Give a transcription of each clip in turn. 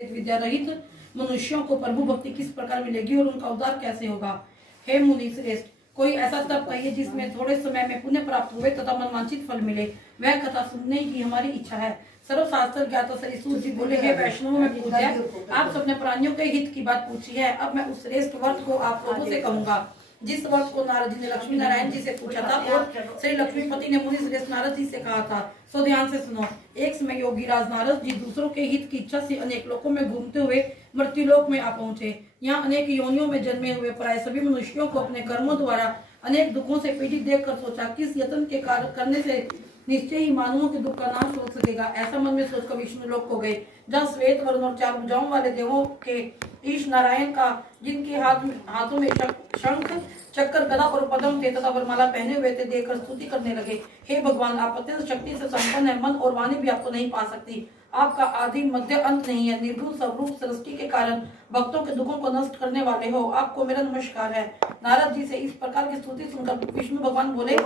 विद्या रहित मनुष्यों को प्रभु भक्ति किस प्रकार मिलेगी और उनका उद्धार कैसे होगा। हे मुनि श्रेष्ठ, कोई ऐसा तप कहिए जिसमें थोड़े समय में पुण्य प्राप्त हुए तथा मनवांछित फल मिले। वह कथा सुनने की हमारी इच्छा है। सर्वशास्त्र ज्ञाता श्री सूत जी बोले, हे वैष्णव में पूज्य, आप सबने प्राणियों के हित की बात पूछी है। अब मैं उस श्रेष्ठ व्रत को आप लोगों से कहूंगा जिस व्रत को नारद जी ने लक्ष्मी नारायण जी से पूछा था और श्री लक्ष्मीपति ने मुनि श्रेष्ठ नारद जी से कहा था। सो ध्यान से सुनो। एक समय योगी राज नारद जी दूसरों के हित की इच्छा से अनेक लोकों में घूमते हुए मृत्युलोक में आ पहुंचे। यहाँ अनेक योनियों में जन्मे हुए प्राय सभी मनुष्यों को अपने कर्मों द्वारा अनेक दुखों से पीड़ित देखकर सोचा, किस यत्न के कार्य करने से निश्चय ही मानवों के दुख का नाश हो सकेगा। ऐसा मन में सोचकर विष्णु लोक को गए, जहाँ श्वेत वर्ण और चार भुजाओं वाले देवों के ईश नारायण का, जिनके हाथों में शंख चक्कर गदा और पद्म थे तथा वरमाला पहने हुए थे, देखकर स्तुति करने लगे। हे भगवान, आप अत्यंत शक्ति से संपन्न है, मन और वाणी भी आपको नहीं पा सकती। आपका आदि मध्य अंत नहीं है। निर्गुण स्वरूप सृष्टि के कारण भक्तों के दुखों को नष्ट करने वाले हो, आपको मेरा नमस्कार है। नारद जी से इस प्रकार की स्तुति सुनकर विष्णु भगवान बोले,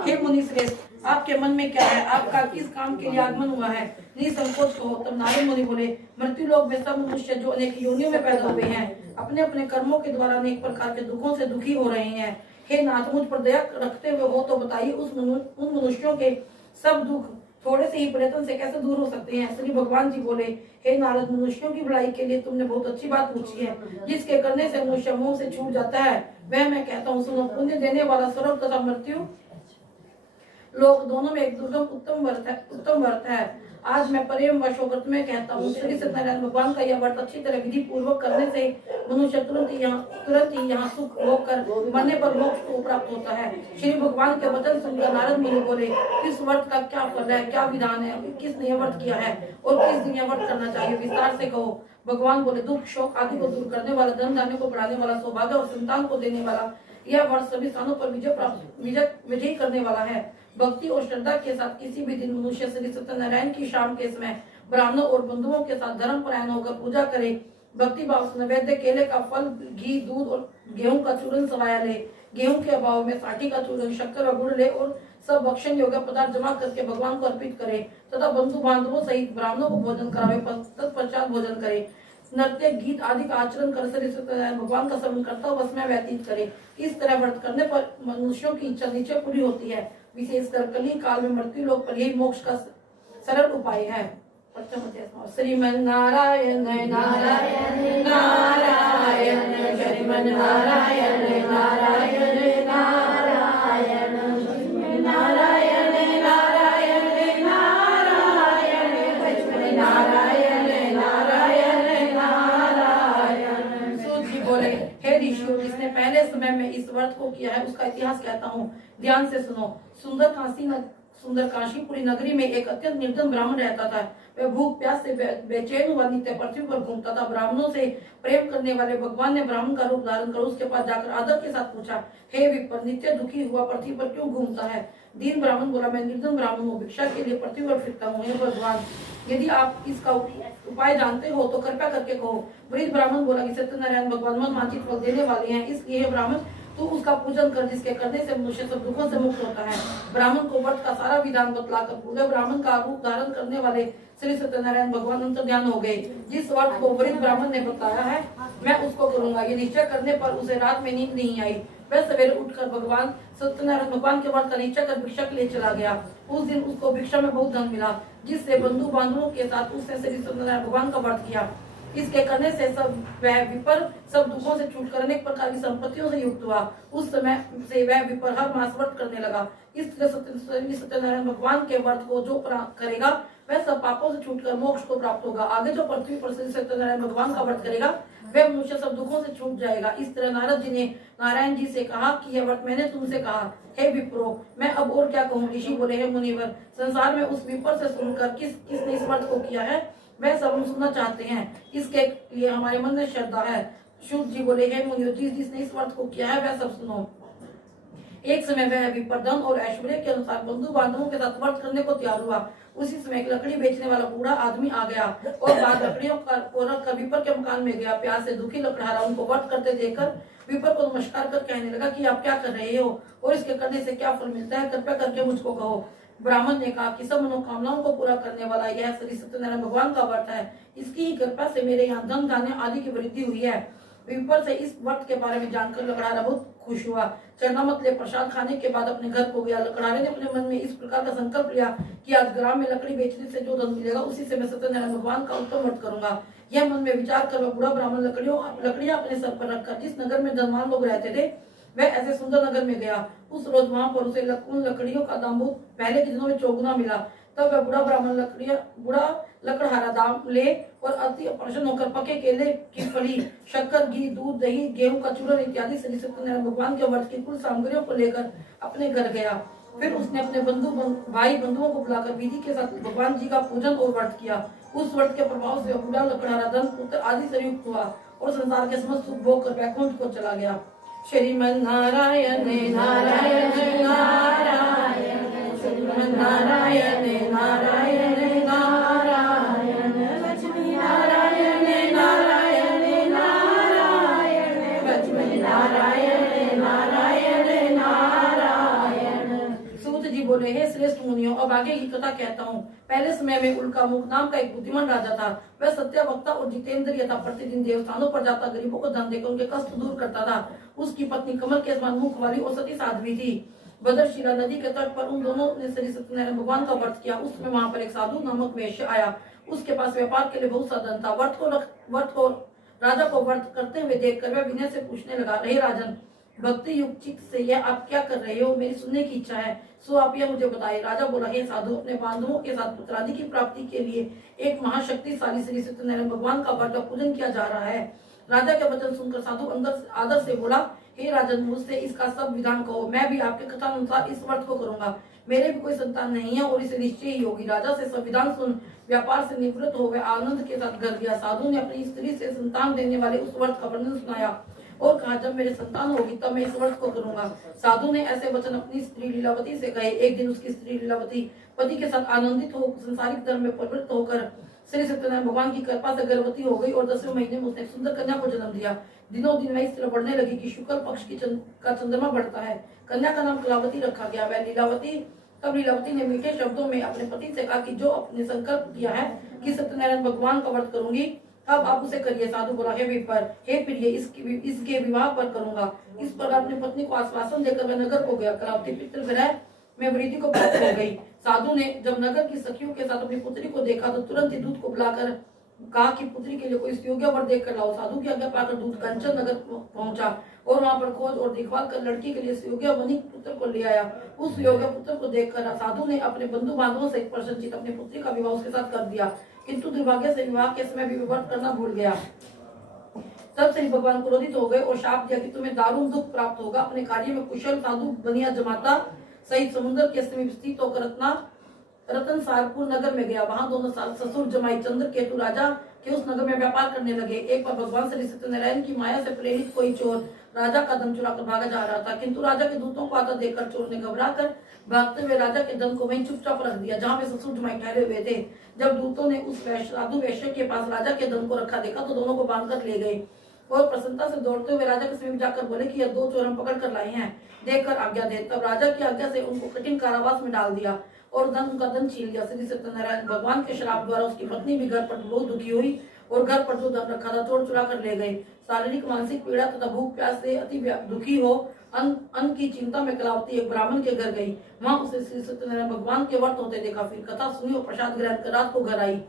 हे मुनि श्रेष्ठ, आपके मन में क्या है? आपका किस काम के लिए आगमन हुआ है? निसंकोच कहो। तब नारद मुनि बोले, मृत्यु लोक में सब मनुष्य जो अनेक योनियों में पैदा हुए हैं, अपने अपने कर्मों के द्वारा अनेक प्रकार के दुखों से दुखी हो रहे हैं। हे नाथ, मुझ पर दया रखते हुए हो तो बताइए, उन मनुष्यों के सब दुख थोड़े से ही प्रयत्न से कैसे दूर हो सकते हैं? श्री भगवान जी बोले, हे नारद, मनुष्यों की भलाई के लिए तुमने बहुत अच्छी बात पूछी है। जिसके करने से मनुष्य मोह से छूट जाता है, वह मैं कहता हूँ सुनो। पुण्य देने वाला स्वर्ग तथा मृत्यु लोक दोनों में एक दुर्गम उत्तम व्रत है। आज मैं प्रेम वशोव्रत में कहता हूँ, श्री सत्यनारायण भगवान का यह व्रत अच्छी तरह विधि पूर्वक करने से मनुष्य तुरंत ही यहाँ सुख होकर मरने पर मोक्ष को प्राप्त होता है। श्री भगवान के वचन सुनकर नारद मुनि बोले, इस व्रत का क्या फल है, क्या विधान है, किसने यह व्रत किया है और किस दिन यह व्रत करना चाहिए, विस्तार से कहो। भगवान बोले, दुख शोक आदि को दूर करने वाला, धन धान्य को बढ़ाने वाला, सौभाग्य और संतान को देने वाला, यह व्रत सभी स्थानों पर विजय करने वाला है। भक्ति और श्रद्धा के साथ किसी भी दिन मनुष्य श्री सत्यनारायण की शाम के समय ब्राह्मणों और बंधुओं के साथ धर्म परायण होकर पूजा करे। भक्ति भाव से नैवेद्य केले का फल, घी, दूध और गेहूं का चूर्ण सवाया ले। गेहूं के अभाव में साठी का चूर्ण, शक्कर और गुड़ ले और सब भक्षण योग्य पदार्थ जमा करके भगवान को अर्पित करे तथा बंधु बांधवों सहित ब्राह्मणों को भोजन करावे। तत्पश्चात भोजन करे, नृत्य गीत आदि का आचरण कर श्री सत्यनारायण भगवान का स्मरण करता हुआ समय व्यतीत करे। इस तरह व्रत करने पर मनुष्यों की इच्छा नीचे पूरी होती है। विशेषकर कली काल में मृत्यु लोक पर यही मोक्ष का सरल उपाय है। श्रीमन नारायण नारायण नारायण, श्रीमन नारायण नारायण नारायण, नारायण नारायण नारायण, नारायण नारायण नारायण। सूत जी बोले, हे ऋषियों, जिसने पहले समय में इस व्रत को किया है उसका इतिहास कहता हूँ, ध्यान से सुनो। सुंदर काशीपुरी नगरी में एक अत्यंत निर्धन ब्राह्मण रहता था। वह भूख प्यास से बेचैन हुआ नित्य पृथ्वी पर घूमता था। ब्राह्मणों से प्रेम करने वाले भगवान ने ब्राह्मण का रूप धारण कर उसके पास जाकर आदर के साथ पूछा, हे विप्र, नित्य दुखी हुआ पृथ्वी पर क्यों घूमता है? दीन ब्राह्मण बोला, मैं निर्धन ब्राह्मण हूँ, भिक्षा के लिए पृथ्वी पर फिरता हूँ। हे भगवान, यदि आप इसका उपाय जानते हो तो कृपया करके कहो। वृद्ध ब्राह्मण बोला कि सत्यनारायण भगवान मनवांछित फल देने वाले हैं, इसलिए ब्राह्मण तू उसका पूजन कर, जिसके करने से मनुष्य सब दुखों से मुक्त होता है। ब्राह्मण को व्रत का सारा विधान बतलाकर पूरे ब्राह्मण का रूप धारण करने वाले श्री सत्यनारायण भगवान अंतर्ध्यान हो गए। जिस व्रत को वृद्ध ब्राह्मण ने बताया है मैं उसको करूंगा। ये निश्चय करने पर उसे रात में नींद नहीं आई। वह सवेरे उठकर भगवान सत्यनारायण भगवान के व्रत का निश्चय कर भिक्षा के लिए चला गया। उस दिन उसको भिक्षा में बहुत धन मिला, जिससे बंधु बांधवों के साथ उसने श्री सत्यनारायण भगवान का व्रत किया। इसके करने से वह विपर सब दुखों से छूटकर अनेक प्रकार की संपत्तियों से युक्त हुआ। उस समय से वह विपर हर मास व्रत करने लगा। इस तरह सत्यनारायण भगवान के व्रत को जो करेगा वह सब पापों से छूटकर मोक्ष को प्राप्त होगा। आगे जो पृथ्वी पर श्री सत्यनारायण भगवान का व्रत करेगा वह मनुष्य सब दुखों से छूट जाएगा। इस तरह नारद जी ने नारायण जी से कहा कि यह व्रत मैंने तुमसे कहा। हे विप्रो, मैं अब और क्या कहूँ? ऋषि बोले, हे मुनिवर, संसार में उस विपर से सुनकर किसने इस व्रत को किया है वह सब हम सुनना चाहते हैं। इसके लिए हमारे मन में श्रद्धा है। शुद्ध जी बोले, हे मुनियों, जिसने इस व्रत को किया है वह सब सुनो। एक समय वह विपर धन और ऐश्वर्य के अनुसार बंधु बांधवों के साथ व्रत करने को तैयार हुआ। उसी समय एक लकड़ी बेचने वाला बूढ़ा आदमी आ गया और बाद लकड़ियों का विपर के मकान में गया। प्यास से दुखी लकड़हारा उनको व्रत करते देखकर विपर को नमस्कार कर कहने लगा कि आप क्या कर रहे हो और इसके करने से क्या फल मिलता है, कृपया करके मुझको कहो। ब्राह्मण ने कहा कि सब मनोकामनाओं को पूरा करने वाला यह श्री सत्यनारायण भगवान का व्रत है। इसकी ही कृपा से मेरे यहाँ धन धान्य आदि की वृद्धि हुई है। विपर से इस व्रत के बारे में जानकर लकड़हारा बहुत खुश हुआ। चरणामत ले प्रसाद खाने के बाद अपने घर को गया। लकड़हारे ने अपने मन में इस प्रकार का संकल्प लिया कि आज ग्राम में लकड़ी बेचने से जो धन मिलेगा उसी से मैं सत्यनारायण भगवान का उत्तम व्रत करूंगा। यह मन में विचार कर वह बूढ़ा ब्राह्मण लकड़ियां अपने सर पर रखकर जिस नगर में धनवान लोग रहते थे वह ऐसे सुंदर नगर में गया। उस रोज वहां पर उसे उन लकड़ियों का दाम बहुत पहले के दिनों में चौगुना मिला। तब वह बूढ़ा लकड़हारा दाम ले और अति प्रसन्न होकर पके केले की फली, शक्कर, घी, दूध, दही, गेहूं का चूर्ण इत्यादि श्री सत्यनारायण भगवान के व्रत की कुल सामग्रियों को लेकर अपने घर गया। फिर उसने अपने भाई बंधुओं को बुलाकर विधि के साथ भगवान जी का पूजन और व्रत किया। उस व्रत के प्रभाव से बूढ़ा लकड़हारा धन पुत्र आदि से युक्त हुआ और संसार के समस्त सुख भोग कर वैकुंठ को चला गया। श्रीमन नारायण नारायण नारायण श्रीमन नारायण नारायण नारायण लक्ष्मी नारायण नारायण नारायण लक्ष्मी नारायण नारायण नारायण। सूत जी बोले, हे श्रेष्ठ मुनियों, अब आगे की कथा कहता हूँ। पहले समय में उल्का मुख नाम का एक बुद्धिमान राजा था। वह सत्यवक्ता और जितेंद्रिय था। प्रतिदिन देवस्थानों पर जाता गरीबों को धन देकर उनके कष्ट दूर करता था। उसकी पत्नी कमल के समान मुख वाली और सती साध्वी थी। भद्रशिला नदी के तट पर उन दोनों ने श्री सत्यनारायण भगवान का व्रत किया। उसमें वहां पर एक साधु नामक वैश्य आया। उसके पास व्यापार के लिए बहुत सा धन था। राजा को व्रत करते हुए देखकर वह विनय से पूछने लगा, हे राजन, भक्ति युक्त चित्त से यह आप क्या कर रहे हो? मेरी सुनने की इच्छा है, सो आप यह मुझे बताइए। राजा बोला, हे साधु, अपने बांधवों के साथ पुत्रादि की प्राप्ति के लिए एक महाशक्तिशाली श्री सत्यनारायण भगवान का व्रत पूजन किया जा रहा है। राजा के वचन सुनकर साधु आदर से बोला, हे राजन, मुझसे इसका सब विधान कहो, मैं भी आपके कथा अनुसार इस व्रत को करूंगा। मेरे भी कोई संतान नहीं है और इसे निश्चय ही होगी। राजा से सब विधान सुन व्यापार से निवृत्त हो गए आनंद के साथ घर गया। साधु ने अपनी स्त्री से संतान देने वाले उस व्रत का वर्णन सुनाया और कहा, जब मेरे संतान होगी तब मैं इस व्रत को करूंगा। साधु ने ऐसे वचन अपनी स्त्री लीलावती से कहे। एक दिन उसकी स्त्री लीलावती पति के साथ आनंदित हो संसारिक धर्म में प्रवृत्त होकर श्री सत्यनारायण भगवान की कृपा से गर्भवती हो गई और 10वें महीने में उसने एक सुंदर कन्या को जन्म दिया। दिनों दिन वह इस तरह बढ़ने लगी कि शुक्ल पक्ष का चंद्रमा बढ़ता है। कन्या का नाम कलावती रखा गया। वह लीलावती ने मीठे शब्दों में अपने पति से कहा कि जो अपने संकल्प किया है कि सत्यनारायण भगवान का व्रत करूंगी, अब आप उसे करिए। साधु बोला, हे विपर, हे प्रिय, इसके विवाह पर करूंगा। इस प्रकार अपनी पत्नी को आश्वासन देकर वह नगर को गया। कलावती पितृगृह में वृद्धि को प्राप्त हो गई। साधु ने जब नगर की सखियों के साथ अपनी पुत्री को देखा तो तुरंत ही दूत को बुलाकर कहा कि पुत्री के लिए कोई योग्य वर देख कर लाओ। साधु की आज्ञा पाकर दूत कंचन नगर पहुंचा और वहां पर खोज और देखभाल कर लड़की के लिए योग्य वनिक पुत्र को ले आया। उस योग्य पुत्र को देखकर साधु ने अपने बंधु बांधवों से प्रसन्नचित अपनी पुत्री का विवाह उसके साथ कर दिया, किंतु दुर्भाग्य से विवाह के समय भी व्रत करना भूल गया। तब श्री भगवान क्रोधित हो गए और शाप दिया कि तुम्हें दारुण दुख प्राप्त होगा। अपने कार्य में कुशल साधु बनिया जमाता सहित समुद्र के समीप स्थित होकर रतन सारपुर नगर में गया। वहां दोनों ससुर जमाई चंद्र केतु राजा के उस नगर में व्यापार करने लगे। एक बार भगवान श्री सत्यनारायण की माया से प्रेरित कोई चोर राजा का धन चुरा कर भागा जा रहा था, किंतु राजा के दूतों को आता देखकर चोर ने घबरा कर भागते हुए राजा के धन को वहीं चुपचाप रख दिया जहाँ पे ससुर जमाई ठहरे हुए थे। जब दूतों ने उस साधु वैश्य के पास राजा के धन को रखा देखा तो दोनों को बांध कर ले गए और प्रसन्नता से दौड़ते हुए राजा के समीप जाकर बोले कि यह दो चोर हम पकड़ कर लाए हैं, देखकर आज्ञा दे। तब राजा की आज्ञा से उनको कठिन कारावास में डाल दिया और उनका धन छीन लिया। श्री सत्यनारायण भगवान के श्राप द्वारा उसकी पत्नी भी घर पर बहुत दुखी हुई और घर पर जो धन रखा था चोर चुरा कर ले गए। शारीरिक मानसिक पीड़ा तथा भूख प्यास से अति दुखी हो अन्न की चिंता में कलावती एक ब्राह्मण के घर गई। वहां उसे श्री सत्यनारायण भगवान के व्रत होते देखा। फिर कथा सुनी और प्रसाद ग्रहण कर रात को घर आई।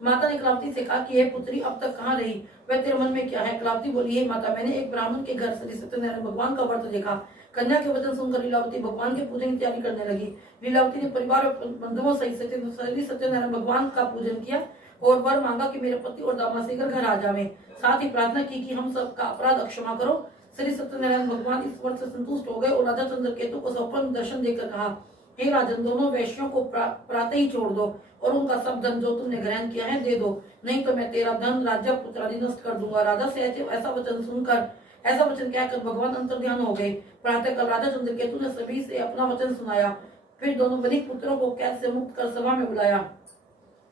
माता ने कलावती से कहा कि हे पुत्री, अब तक कहाँ रही? वह तेरे मन में क्या है? कलावती बोली, हे माता, मैंने एक ब्राह्मण के घर श्री सत्यनारायण भगवान का व्रत देखा। कन्या के वचन सुनकर लीलावती भगवान के पूजन की तैयारी करने लगी। लीलावती ने परिवार और बंधुओं सहित श्री सत्यनारायण भगवान का पूजन किया और वर मांगा कि मेरे पति और दामाद शीघ्र घर आ जावे। साथ ही प्रार्थना की कि हम सबका अपराध क्षमा करो। श्री सत्यनारायण भगवान इस व्रत से संतुष्ट हो गए और राजा चंद्रकेतु को सौपन दर्शन देकर कहा, हे राजन, दोनों वैश्यों को प्रातः ही छोड़ दो और उनका सब धन जो तुमने ग्रहण किया है दे दो, नहीं तो मैं तेरा धन राज्य पुत्र आदि नष्ट कर दूंगा। राजा से ऐसा वचन कहकर भगवान अंतर्ध्यान हो गए। प्रातःकाल राजा चंद्रकेतु ने सभी से अपना वचन सुनाया। फिर दोनों वनिक पुत्रों को कैद से मुक्त कर सभा में बुलाया।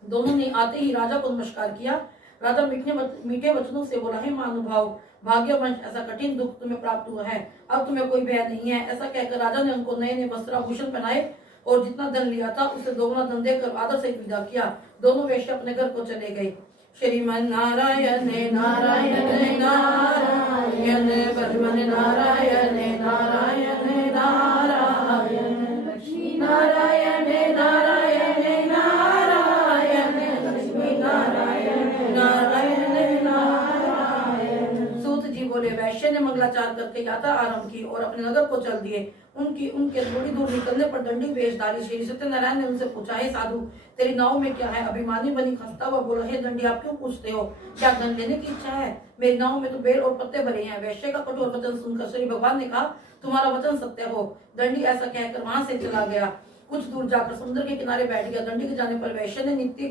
दोनों ने आते ही राजा को नमस्कार किया। राजा मीठे वचनों से बोला, हे महानुभाव, भाग्यवंश, ऐसा कठिन दुख तुम्हें प्राप्त हुआ है, अब तुम्हें कोई भय नहीं है। ऐसा कहकर राजा ने उनको नए नए वस्त्र आभूषण पहनाए। और जितना धन लिया था उसे दोगुना धन देकर आदर से विदा किया। दोनों वेश्या अपने घर को चले गए। श्रीमन नारायण नारायण नारायण ब्रह्मन नारायण नारायण नारायण लक्ष्मी नारायण नारायण नारायण लक्ष्मी नारायण नारायण नारायण। सूत जी बोले, वैश्य ने मंगलाचार करके यात्रा आरंभ की और अपने नगर को चल दिए। उनके थोड़ी दूर निकलने पर दंडी वेशधारी श्री सत्यनारायण ने उनसे पूछा, हे साधु, तेरी नाव में क्या है? अभिमानी बनी खस्ता हुआ बोला, हे दंडी, आप क्यों पूछते हो? क्या धन लेने की इच्छा है? मेरी नाव में तो बेल और पत्ते भरे हैं। वैश्य का कठोर वचन सुनकर श्री भगवान ने कहा, तुम्हारा वचन सत्य हो। दंडी ऐसा कहकर वहां से चला गया। कुछ दूर जाकर समुद्र के किनारे बैठ गया। दंडी के जाने पर वैश्य ने नित्य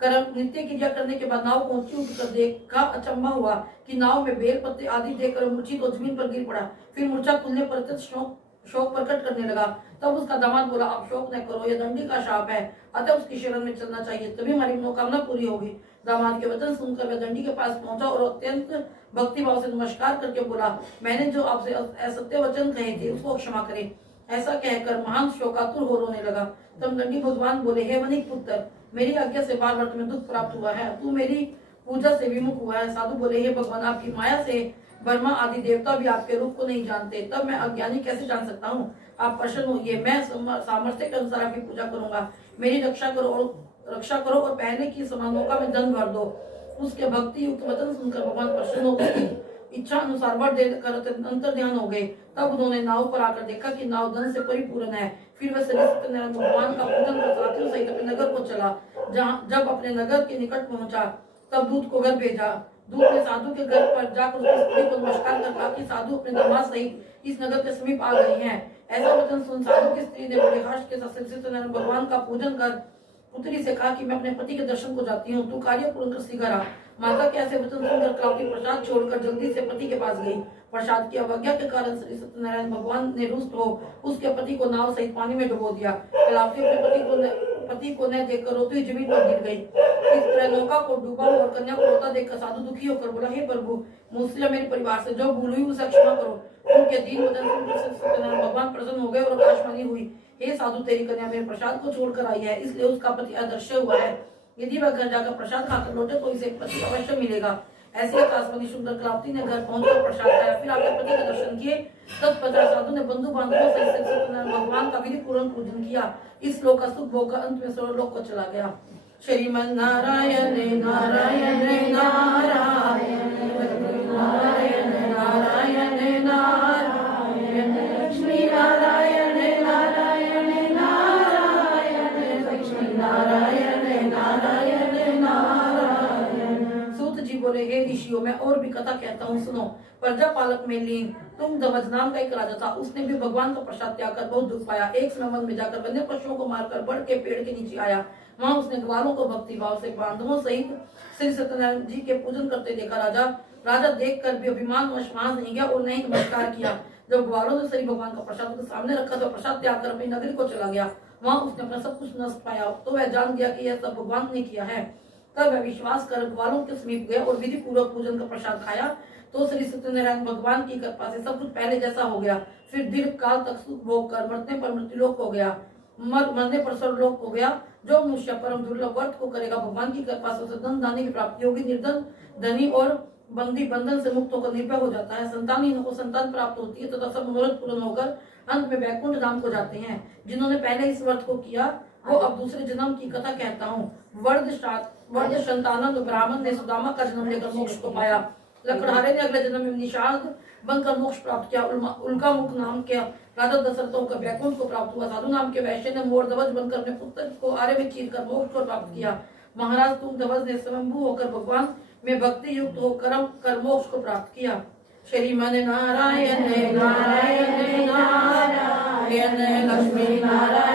क्रिया करने के बाद नाव को ऊंची उठकर देखा। अचंभा हुआ कि नाव में बेल पत्ते आदि देखकर मूर्छित और जमीन पर गिर पड़ा। फिर मूर्छा खुलने पर शोक प्रकट करने लगा। तब उसका दामाद बोला, आप शोक न करो, यह दंडी का शाप है, अतः उसकी शरण में चलना चाहिए, तभी हमारी मनोकामना पूरी होगी। दामाद के वचन सुनकर वह दंडी के पास पहुंचा और अत्यंत भक्तिभाव से नमस्कार करके बोला, मैंने जो आपसे असत्य वचन कहे थे उसको क्षमा करें। ऐसा कहकर महान शोकातुर हो रोने लगा। तब दंडी भगवान बोले, हे वनिक पुत्र, मेरी आज्ञा से बार बार तुम्हें दुख प्राप्त हुआ है, तू मेरी पूजा से विमुख हुआ है। साधु बोले, हे भगवान, आपकी माया से ब्रह्मा आदि देवता भी आपके रूप को नहीं जानते, तब मैं अज्ञानी कैसे जान सकता हूँ? आप प्रसन्न होइए, मैं सामर्थ्य के अनुसार आपकी पूजा करूंगा। मेरी रक्षा करो और पहले की समान मौका में धन भर दो। उसके भक्ति युक्त वचन सुनकर भगवान प्रसन्न हो इच्छा अनुसार वर देकर अंतर ध्यान हो गए। तब उन्होंने नाव पर आकर देखा कि नाव धन से परिपूर्ण है। फिर वह सत्यनारायण भगवान का पूजन कर साथियों सहित अपने नगर को चला। जब अपने नगर के निकट पहुंचा तब दूत को घर भेजा। दूत ने साधु के घर पर जाकर उसकी स्त्री को नमस्कार कर कहा कि साधु अपने दामाद सहित इस नगर के समीप आ गए हैं। ऐसा वचन सुन साधु की स्त्री ने बड़े हर्ष के साथ सत्यनारायण भगवान का पूजन कर पुत्री से कहा कि मैं अपने पति के दर्शन को जाती हूँ, तू कार्य पूर्ण कर शीघ्र आ। माता के ऐसे वचन सुनकर कलावती प्रसाद छोड़कर जल्दी से पति के पास गई। प्रसाद की अवज्ञा के कारण श्री सत्यनारायण भगवान ने रुष्ट हो उसके पति को नाव सहित पानी में डुबो दिया। कलावती अपने पति को न देखकर रोती हुई जमीन पर गिर गई। इस तरह नौका को डूबा और कन्या को रोता देखकर साधु दुखी होकर बोला, हे प्रभु, मुझसे मेरे परिवार से जो भूल हुई उसे क्षमा करो। उनके दीन वचन सुनकर सत्यनारायण भगवान प्रसन्न हो गए और आकाशवाणी हुई, हे साधु, तेरी कन्या मेरे प्रसाद को छोड़कर आई है, इसलिए उसका पति अदृश्य हुआ है। यदि वह घर जाकर प्रसाद खाकर लौटे तो इसे पति अवश्य मिलेगा। ऐसी आकाशवाणी सुनकर कलावती ने घर पहुंचकर प्रसाद खाया, फिर अपने पति का दर्शन किए। तत्पश्चात साधु ने बंधु बांधवों सहित सत्यनारायण भगवान का विधि पूर्ण पूजन किया। इस लोक का सुख भोग अंत में स्वर्गलोक को चला गया। श्रीमन नारायण नारायण नारायण नारायण नारायण नारायण लक्ष्मी नारायण नारायण नारायण लक्ष्मी नारायण नारायण नारायण। सूत जी बोले, हे ऋषियों, मैं और भी कथा कहता हूँ, सुनो। प्रजापालक में लीन तुंगध्वज नाम का एक राजा था। उसने भी भगवान का प्रसाद त्याग कर बहुत दुख पाया। एक समय वन में जाकर वन्य पशुओं को मारकर बढ़ के पेड़ के नीचे आया। वहां उसने ग्वालों को भक्ति भाव से बांधवों सहित श्री सत्यनारायण जी के पूजन करते देखा। राजा देखकर भी अभिमान वहां नहीं गया और नहीं नमस्कार किया। जब ग्वालों ने श्री भगवान का प्रसाद उसके सामने रखा तो प्रसाद त्याग कर अपनी नगरी को चला गया। वहां उसने अपना सब कुछ नष्ट पाया तो वह जान गया कि यह सब भगवान ने किया है। तब वह विश्वास कर ग्वालों के समीप गया और विधि पूर्वक पूजन का प्रसाद खाया तो श्री सत्यनारायण भगवान की कृपा से सब कुछ पहले जैसा हो गया। फिर दीर्घ काल तक सुख भोग कर मरने पर मृत्युलोक हो गया, मरने पर स्वर्गलोक हो गया। जो मनुष्य परम दुर्लभ व्रत को करेगा भगवान की कृपा से धन दानी की प्राप्ति होगी। निर्धन धनी और बंदी बंधन से मुक्त होकर निर्भय हो जाता है। संतानहीनों को संतान प्राप्त होती है तथा सब मनोरथ पूर्ण होकर अंत में वैकुंठ धाम को जाते हैं। जिन्होंने पहले इस व्रत को किया वो अब दूसरे जन्म की कथा कहता हूँ। वर्द संतानंद ब्राह्मण ने सुदामा का जन्म लेकर मोक्ष को पाया। लकड़हारे ने अगले जन्म में निषाद बनकर मोक्ष प्राप्त किया। उल्का मुख नाम के राजा दशरथों का वैकुंठ को प्राप्त हुआ। साधु नाम के वैश्य ने मोरध्वज बनकर अपने पुत्र को आरे में चीर कर मोक्ष को प्राप्त किया। महाराज तुंगध्वज ने स्वयंभू होकर भगवान में भक्ति युक्त होकर कर मोक्ष को प्राप्त किया। श्रीमन नारायण नारायण नारायण लक्ष्मी नारायण